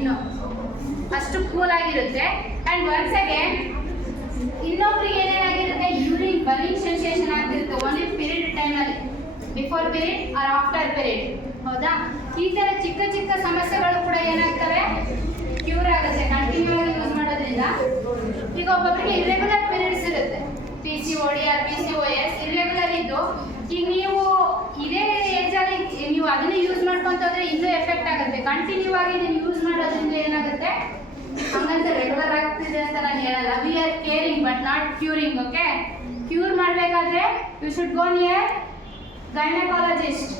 Skin ಅಷ್ಟು cool ಆಗಿರುತ್ತೆ. And once again ಇನ್ನೊಬ್ರಿಗೆ ಏನೇನಾಗಿರುತ್ತೆ, ಯೂರಿನ್ ಬರ್ನಿಂಗ್ ಸೆನ್ಸೇಷನ್ ಆಗ್ತಿರುತ್ತೆ ಓನ್ಲಿ ಪೀರಿಯಡ್ ಟೈಮಲ್ಲಿ, before period or after period. ಹೌದಾ? ಈ ಥರ ಚಿಕ್ಕ ಚಿಕ್ಕ ಸಮಸ್ಯೆಗಳು ಕೂಡ ಏನಾಗ್ತವೆ, ಕ್ಯೂರ್ ಆಗುತ್ತೆ ಕಂಟಿನ್ಯೂ ಆಗಿ ಯೂಸ್ ಮಾಡೋದ್ರಿಂದ. ಈಗ ಒಬ್ಬೊಬ್ಬರಿಗೆ ಇರ್ರೆಗ್ಯುಲರ್ ಪೀರಿಯಡ್ಸ್ ಇರುತ್ತೆ, PCOD ಆರ್ PCOS ಇರ್ರೆಗ್ಯುಲರ್ ಇದ್ದು, ಈಗ ನೀವು ಇದೇ ಏಜಲ್ಲಿ ನೀವು ಅದನ್ನೇ ಯೂಸ್ ಮಾಡ್ಕೊಂತ ಹೋದ್ರೆ ಇನ್ನೂ ಎಫೆಕ್ಟ್ ಆಗುತ್ತೆ. ಕಂಟಿನ್ಯೂ ಆಗಿ ನೀವು ಯೂಸ್ ಮಾಡೋದ್ರಿಂದ ಏನಾಗುತ್ತೆ, ಹಂಗಂತ ರೆಗ್ಯುಲರ್ ಆಗ್ತಿದೆ ಅಂತ ನಾನು ಹೇಳಲ್ಲ. We are caring but not curing. Okay, cure ಮಾಡಬೇಕಾದ್ರೆ you should go near gynaecologist.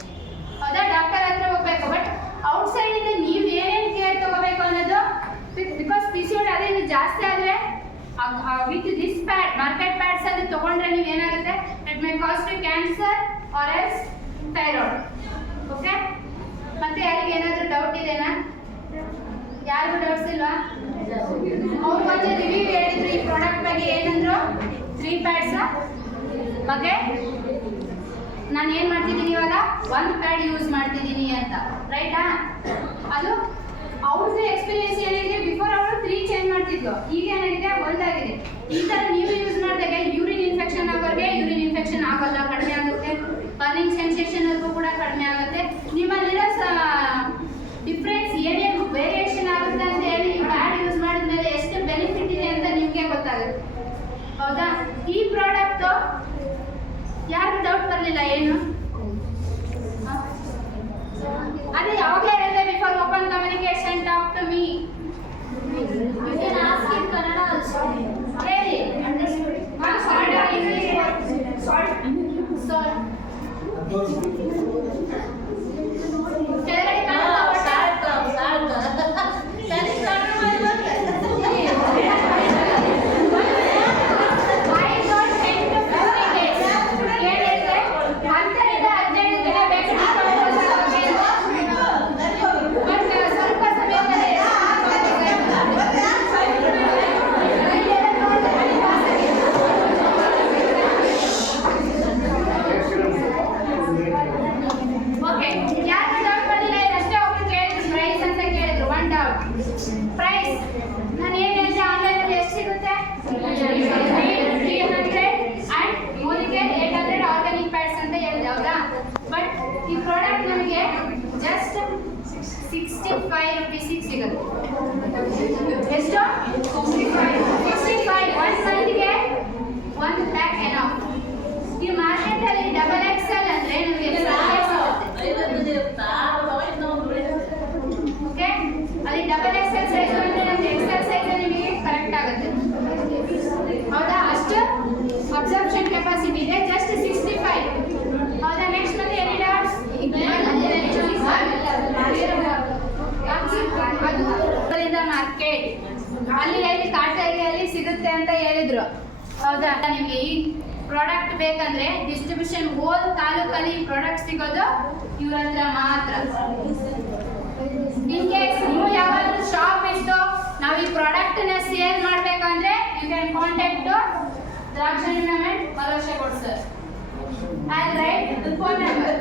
ಹೌದಾ? ಡಾಕ್ಟರ್ ಹತ್ರ ಹೋಗ್ಬೇಕು. ಬಟ್ ಔಟ್ಸೈಡ್ ಇಂದ ನೀವು ಏನೇನು ಕೇರ್ ತಗೋಬೇಕು ಅನ್ನೋದು, ಬಿಕಾಸ್ PCOD ಅದೇ ಇದು ಜಾಸ್ತಿ ಆದರೆ with this pad market pads ಅಲ್ಲಿ ತಗೊಂಡ್ರೆ ನೀವು ಏನಾಗುತ್ತೆ, it may cause to cancer or else thyroid. Okay, ಮತ್ತೆ ಯಾರಿಗೆ ಏನಾದರೂ ಡೌಟ್ ಇದೆನಾ? ಯಾರಿಗೂ ಡೌಟ್ಸ್ ಇಲ್ವಾ? ಅವ್ರು ಒಂದು ರಿವ್ಯೂ ಹೇಳಿದ್ರು ಈ ಪ್ರಾಡಕ್ಟ್ ಬಗ್ಗೆ. ಏನಂದ್ರು? 3 ಪ್ಯಾಡ್ಸ್ ಬಗ್ಗೆ ನಾನು ಏನು ಮಾಡ್ತಿದ್ದೀನಿ ಇವಾಗ, 1 ಪ್ಯಾಡ್ ಯೂಸ್ ಮಾಡ್ತಿದ್ದೀನಿ ಅಂತ. ರೈಟಾ? ಅದು ಅವ್ರದ್ದು ಎಕ್ಸ್ಪೀರಿಯನ್ಸ್ ಏನಿದೆ, ಬಿಫೋರ್ ಅವರು 3 ಚೇಂಜ್ ಮಾಡ್ತಿದ್ರು, ಈಗ ಏನಾಗಿದೆ 1 ಆಗಿದೆ. ಈ ಥರ ನೀವು ಯೂಸ್ ಮಾಡಿದಾಗ ಯೂರಿನ್ ಇನ್ಫೆಕ್ಷನ್ ಆಗೋರಿಗೆ ಯೂರಿನ್ ಇನ್ಫೆಕ್ಷನ್ ಆಗಲ್ಲ, ಕಡಿಮೆ ಆಗುತ್ತೆ. ಬರ್ನಿಂಗ್ ಸೆನ್ಸೇಷನ್ ಕೂಡ ಕಡಿಮೆ ಆಗುತ್ತೆ. ನಿಮ್ಮಲ್ಲಿರೋ ಡಿಫ್ರೆನ್ಸ್ ಏನೇನು ವೇರಿಯೇಷನ್ ಆಗುತ್ತೆ ಅಂತ ಹೇಳಿ ಈ ಪ್ಯಾಡ್ ಯೂಸ್ ಮಾಡಿದ್ಮೇಲೆ ಎಷ್ಟು ಬೆನಿಫಿಟ್ ಇದೆ ಅಂತ ನಿಮಗೆ ಗೊತ್ತಾಗುತ್ತೆ. ಹೌದಾ? ಈ ಪ್ರಾಡಕ್ಟ್ ಯಾರು ಡೌಟ್ ಬರಲಿಲ್ಲ ಏನು? ಅದೇ ಯಾವಾಗಲೇ ಹೇಳಿದೆ, before open communication talk to me. You can ask in Kannada also. ಹೇಳಿ. Salt or English? ಸಾಲ್ಟ್. ಕೆಳಗಡೆ ಕನ್ನಡ ಸಾಲ್ಟ್. ಪ್ರೈಸ್ ನಾನು ಏನು ಹೇಳಿದೆ, ಆನ್ಲೈನಲ್ಲಿ ಎಷ್ಟು ಸಿಗುತ್ತೆ? 300 ಆ್ಯಂಡ್ ಮೂಲಿಗೆ 800 ಆರ್ಗ್ಯಾನಿಕ್ ಪ್ಯಾಡ್ಸ್ ಅಂತ ಹೇಳಿದೆ. ಹೌದಾ? ಬಟ್ ಈ ಪ್ರಾಡಕ್ಟ್ ನಮಗೆ ಜಸ್ಟ್ 65 ರುಪೀಸಿಗೆ ಸಿಗುತ್ತೆ. ಎಷ್ಟು? 65. 1 ಮಂತ್ಗೆ 1 ಪ್ಯಾಕ್ ಏನೋ. ಈ ಮಾರ್ಕೆಟಲ್ಲಿ XXL ಅಂದರೆ ನಮಗೆ ಓಕೆ, ಅಲ್ಲಿ XXL ಸೈಜ್ ಅಂದರೆ ನಮಗೆ XL ಸೈಜ್ ನಿಮಗೆ ಕರೆಕ್ಟ್ ಆಗುತ್ತೆ. ಹೌದಾ? ಅಷ್ಟು ಅಬ್ಸರ್ಪ್ಷನ್ ಕೆಪಾಸಿಟಿ ಇದೆ. ಜಸ್ಟ್ 65. ಹೌದಾ? ನೆಕ್ಸ್ಟ್ ಮತ್ತೆ ಎನಿ ಡೌಟ್ಸ್? ಅದು ಮಾರ್ಕೆಟ್ ಅಲ್ಲಿ ಕಾಟೇರಿಯಲ್ಲಿ ಸಿಗುತ್ತೆ ಅಂತ ಹೇಳಿದ್ರು. ಹೌದಾ? ನಿಮಗೆ ಈ ಪ್ರಾಡಕ್ಟ್ ಬೇಕಂದ್ರೆ ಡಿಸ್ಟ್ರಿಬ್ಯೂಷನ್ ಹೋಲ್ ತಾಲೂಕಲ್ಲಿ ಈ ಪ್ರಾಡಕ್ಟ್ ಸಿಗೋದು ಇವ್ರ ಹತ್ರ ಮಾತ್ರ. ಇನ್ ಕೇಸ್ ನೀವು ಯಾವಾಗಲೂ ಶಾಪ್ ಇತ್ತು, ನಾವು ಈ ಪ್ರಾಡಕ್ಟ್ನ ಸೇಲ್ ಮಾಡಬೇಕಂದ್ರೆ ಯು ಕ್ಯಾನ್ ಕಾಂಟ್ಯಾಕ್ಟ್ ಟು ದ್ರಾಕ್ಷಿ ma'am and Malaysia sir. I right phone number.